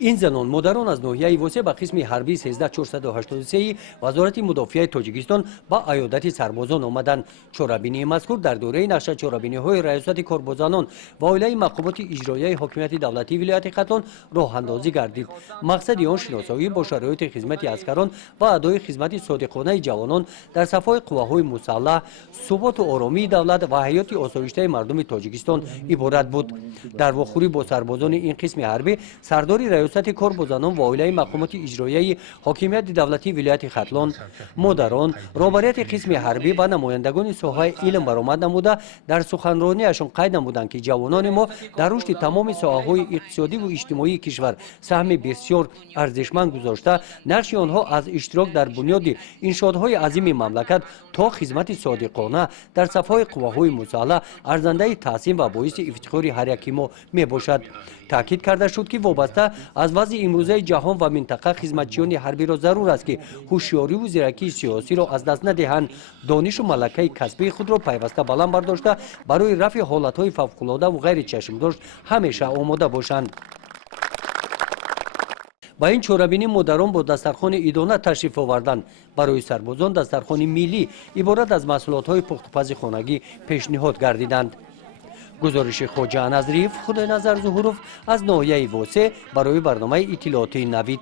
این زنان مدران از ناحیه واسه با قسم حربی 13483 وزارت مدافع تاجیکستان با عیادت سربازان آمدند. چورابینی مذکور در دوره نقشه چورابینی های ریاست کارگزاران و اولای مقامات اجرایی حکومت دولتی ولایت ختلان راه اندازی گردید. مقصد آن شناسایی با شرایط خدمت عسکران و ادای خدمت صادقانه جوانان در صفای قواهای مسلح، ثبات و آرامی دولت و حیات آسایشته مردم تاجیکستان عبارت بود. در واخوری با سربازان این قسم حربی سرداری ریاست کارگزاران و اولای مقامات اجرایی حکومت دولتی ولایت ختلان، مدران، رهبریت قسم حربی و نمایندگان ساحه علم برآمد نموده در سخنرانیشان قید نمودند که جوانان ما در رشد تمام ساحه‌های اقتصادی و اجتماعی کشور سهم بسیار ارزشمند گذاشته، نقش آنها از اشتراک در بنیاد انشاءهای عظیم مملکت تا خدمت صادقانه در صفای قواهای مسلح ارزنده تحسین و باعث افتخار هر یک ما می باشد. تاکید کرده شد که وابسته از وضع امروزه جهان و منطقه خدمتچیان حربی را ضرور است که هوشیاری و زیرکی سیاسی را از دست ندهند، دانش و ملکه کسبی خود را پیوسته بلند برداشته برای رفع حالتهای فوق‌العاده و غیر چشمداشت همیشه آماده باشند. با این چورابینی مدران با دسترخوان ایدانه تشریف آوردند. برای سربازان دسترخوان ملی عبارت از محصولات‌های پخت‌وپز خانگی پیشنهاد گردیدند. گزارش خواجه نظریف خدای نظر ظهورов از ناحیه واسه برای برنامه اطلاعاتی نوید.